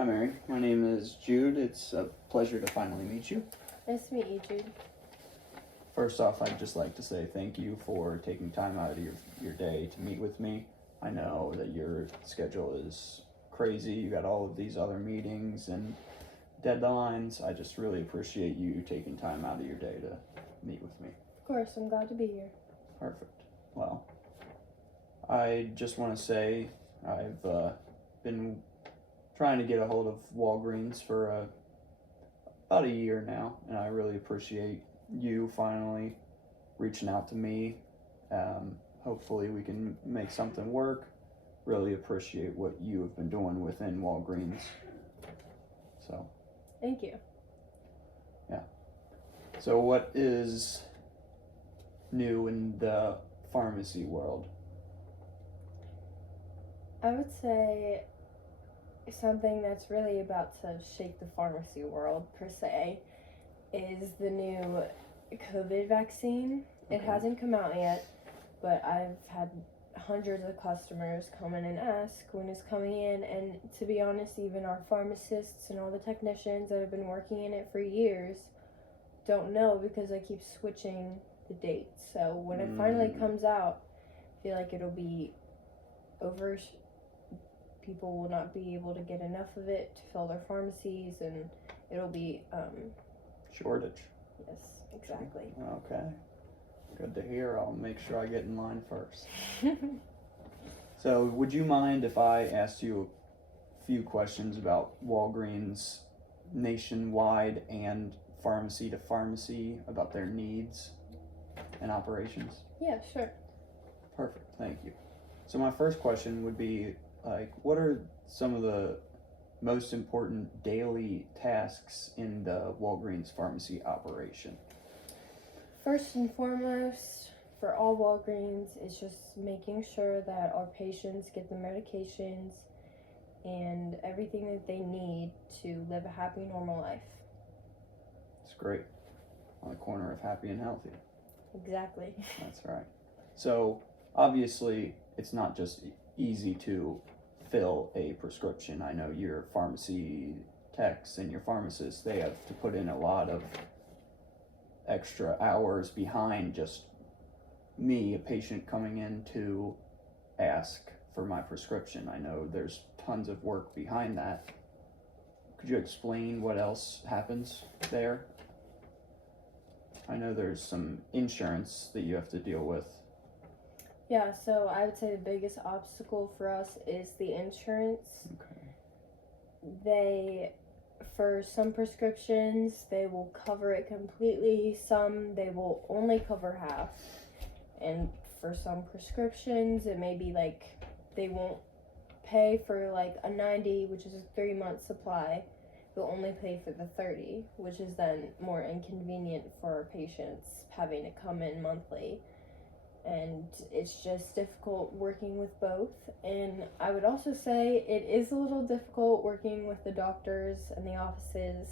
Hi, Mary. My name is Jude. It's a pleasure to finally meet you. Nice to meet you, Jude. First off, I'd just like to say thank you for taking time out of your day to meet with me. I know that your schedule is crazy. You got all of these other meetings and deadlines. I just really appreciate you taking time out of your day to meet with me. Of course, I'm glad to be here. Perfect. Well, I just want to say I've been trying to get a hold of Walgreens for about a year now, and I really appreciate you finally reaching out to me. Hopefully we can make something work. Really appreciate what you have been doing within Walgreens. So, Thank you. yeah. So what is new in the pharmacy world? I would say something that's really about to shake the pharmacy world, per se, is the new COVID vaccine. Okay. It hasn't come out yet, but I've had hundreds of customers come in and ask when it's coming in, and to be honest, even our pharmacists and all the technicians that have been working in it for years don't know because I keep switching the dates. So when it finally comes out, I feel like it'll be over. People will not be able to get enough of it to fill their pharmacies, and it'll be Shortage. yes, exactly. Okay. Good to hear. I'll make sure I get in line first. So, would you mind if I asked you a few questions about Walgreens nationwide and pharmacy to pharmacy about their needs and operations? Yeah, sure. Perfect. Thank you. So, my first question would be what are some of the most important daily tasks in the Walgreens pharmacy operation? First and foremost, for all Walgreens, is just making sure that our patients get the medications and everything that they need to live a happy, normal life. It's great. On the corner of happy and healthy. Exactly. That's right. So, obviously, it's not just easy to fill a prescription. I know your pharmacy techs and your pharmacists, they have to put in a lot of extra hours behind just me, a patient coming in to ask for my prescription. I know there's tons of work behind that. Could you explain what else happens there? I know there's some insurance that you have to deal with. Yeah, so I would say the biggest obstacle for us is the insurance. Okay. For some prescriptions, they will cover it completely. Some, they will only cover half. And for some prescriptions, it may be like they won't pay for like a 90, which is a 3-month supply. They'll only pay for the 30, which is then more inconvenient for our patients having to come in monthly. And it's just difficult working with both. And I would also say it is a little difficult working with the doctors and the offices,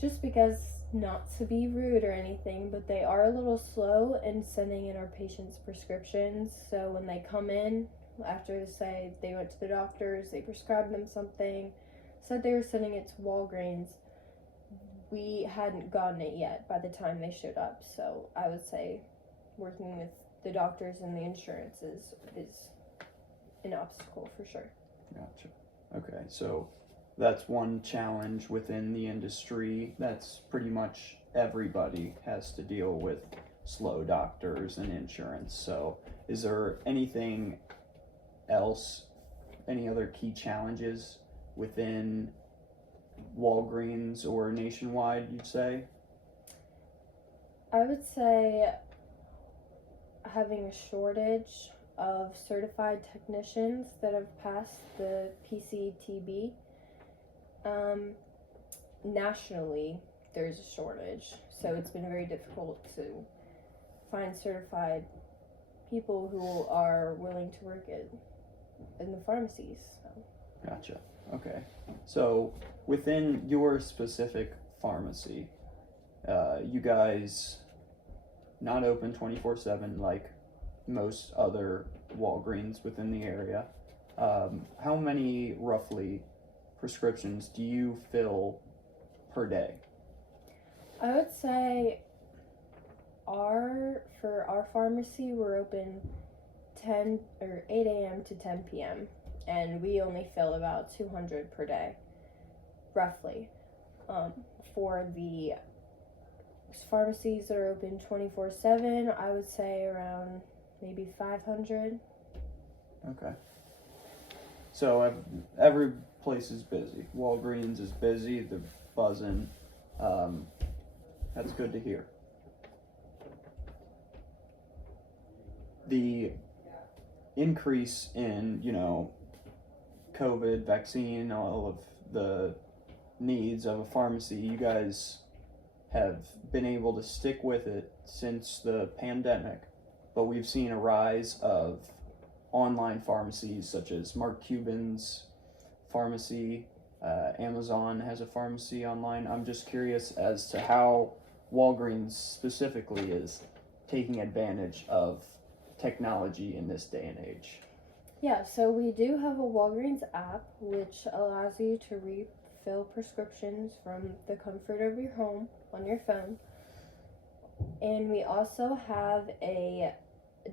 just because, not to be rude or anything, but they are a little slow in sending in our patients' prescriptions. So when they come in, after, say, they went to the doctors, they prescribed them something, said they were sending it to Walgreens, we hadn't gotten it yet by the time they showed up. So I would say working with the doctors and the insurance is an obstacle for sure. Gotcha. Okay, so that's one challenge within the industry. That's pretty much everybody has to deal with slow doctors and insurance. So is there anything else, any other key challenges within Walgreens or nationwide, you'd say? I would say having a shortage of certified technicians that have passed the PCTB. Nationally, there's a shortage, so it's been very difficult to find certified people who are willing to work in the pharmacies. So. Gotcha. Okay. So within your specific pharmacy, you guys not open 24/7 like most other Walgreens within the area. How many roughly prescriptions do you fill per day? I would say for our pharmacy, we're open 8 a.m. to 10 p.m. and we only fill about 200 per day, roughly. For the pharmacies that are open 24/7, I would say around maybe 500. Okay. So every place is busy. Walgreens is busy. They're buzzing. That's good to hear. The increase in, COVID vaccine, all of the needs of a pharmacy, you guys have been able to stick with it since the pandemic, but we've seen a rise of online pharmacies such as Mark Cuban's pharmacy, Amazon has a pharmacy online. I'm just curious as to how Walgreens specifically is taking advantage of technology in this day and age. Yeah, so we do have a Walgreens app which allows you to refill prescriptions from the comfort of your home on your phone. And we also have a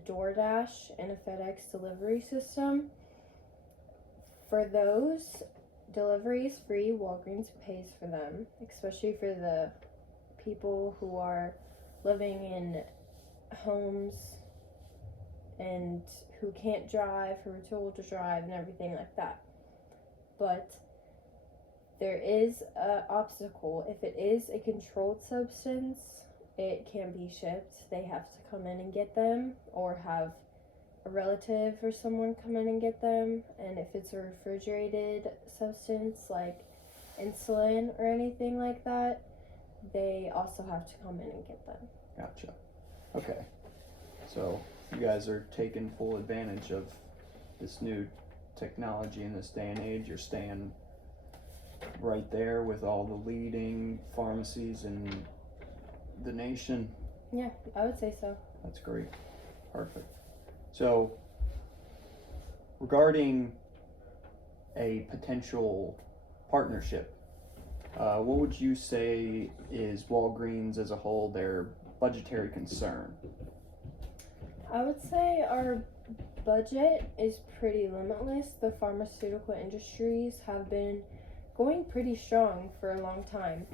DoorDash and a FedEx delivery system. For those, delivery is free. Walgreens pays for them, especially for the people who are living in homes and who can't drive, who are too old to drive and everything like that. But there is an obstacle. If it is a controlled substance, it can be shipped. They have to come in and get them, or have a relative or someone come in and get them. And if it's a refrigerated substance like insulin or anything like that, they also have to come in and get them. Gotcha. Okay. So you guys are taking full advantage of this new technology in this day and age. You're staying right there with all the leading pharmacies in the nation. Yeah, I would say so. That's great. Perfect. So regarding a potential partnership, what would you say is Walgreens as a whole, their budgetary concern? I would say our budget is pretty limitless. The pharmaceutical industries have been going pretty strong for a long time.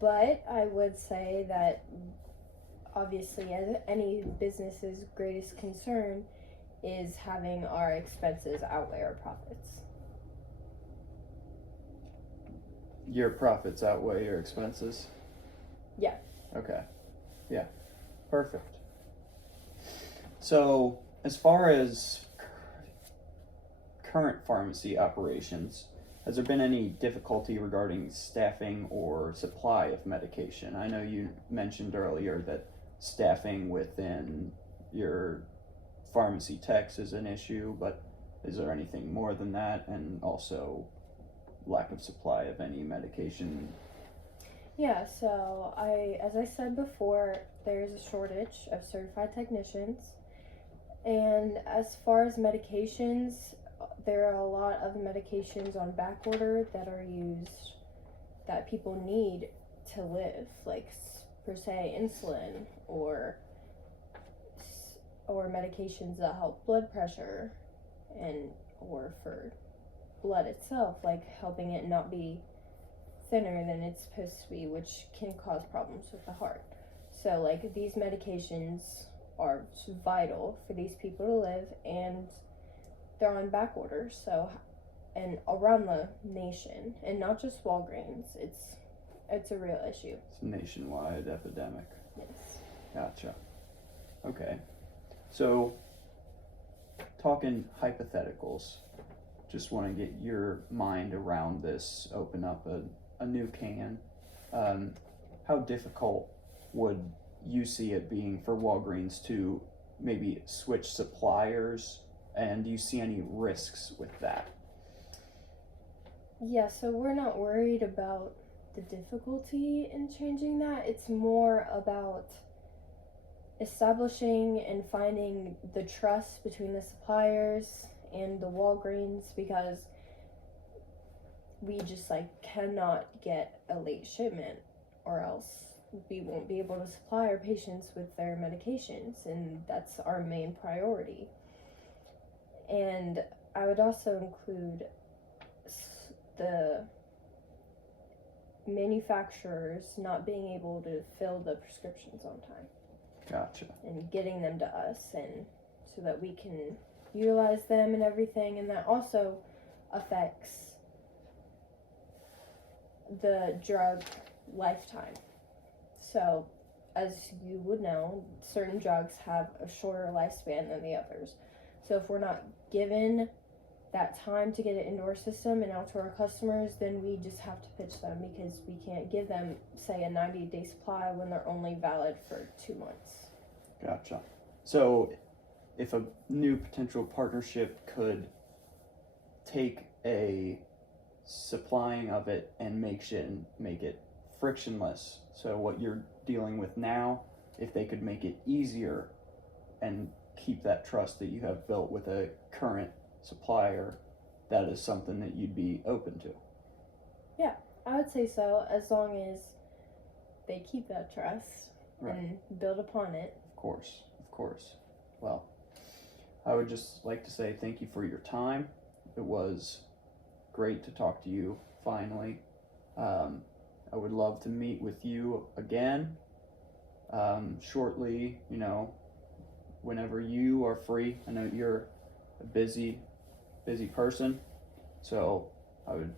But I would say that obviously, as any business's greatest concern is having our expenses outweigh our profits. Your profits outweigh your expenses? Yeah. Okay. Yeah. Perfect. So, as far as current pharmacy operations, has there been any difficulty regarding staffing or supply of medication? I know you mentioned earlier that staffing within your pharmacy techs is an issue, but is there anything more than that? And also lack of supply of any medication? Yeah, so as I said before, there's a shortage of certified technicians. And as far as medications, there are a lot of medications on back order that are used that people need to live, like per se insulin or medications that help blood pressure or for blood itself, like helping it not be thinner than it's supposed to be, which can cause problems with the heart. So like these medications are vital for these people to live, and they're on back order, so, and around the nation, and not just Walgreens. It's a real issue. It's a nationwide epidemic. Yes. Gotcha. Okay. So, talking hypotheticals, just want to get your mind around this, open up a new can. How difficult would you see it being for Walgreens to maybe switch suppliers, and do you see any risks with that? Yeah, so we're not worried about the difficulty in changing that. It's more about establishing and finding the trust between the suppliers and the Walgreens, because we just like cannot get a late shipment, or else we won't be able to supply our patients with their medications, and that's our main priority. And I would also include the manufacturers not being able to fill the prescriptions on time. Gotcha. And getting them to us, and so that we can utilize them and everything. And that also affects the drug lifetime. So, as you would know, certain drugs have a shorter lifespan than the others. So if we're not given that time to get it into our system and out to our customers, then we just have to pitch them, because we can't give them, say, a 90-day supply when they're only valid for 2 months. Gotcha. So if a new potential partnership could take a supplying of it and make it frictionless, so what you're dealing with now, if they could make it easier and keep that trust that you have built with a current supplier, that is something that you'd be open to. Yeah, I would say so, as long as they keep that trust and build upon it. Of course. Well, I would just like to say thank you for your time. It was great to talk to you finally. I would love to meet with you again shortly, whenever you are free. I know you're a busy person, so I would,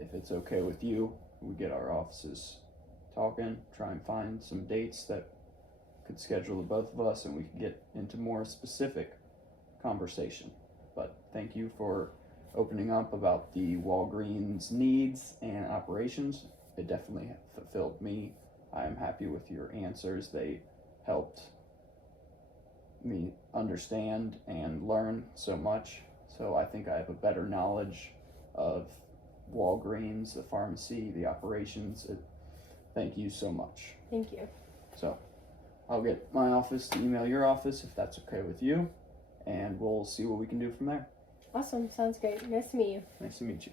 if it's okay with you, we get our offices talking, try and find some dates that could schedule the both of us, and we can get into more specific conversation. But thank you for opening up about the Walgreens needs and operations. It definitely fulfilled me. I am happy with your answers. They helped me understand and learn so much. So I think I have a better knowledge of Walgreens, the pharmacy, the operations. Thank you so much. Thank you. So I'll get my office to email your office if that's okay with you, and we'll see what we can do from there. Awesome. Sounds great. Nice to meet you. Nice to meet you.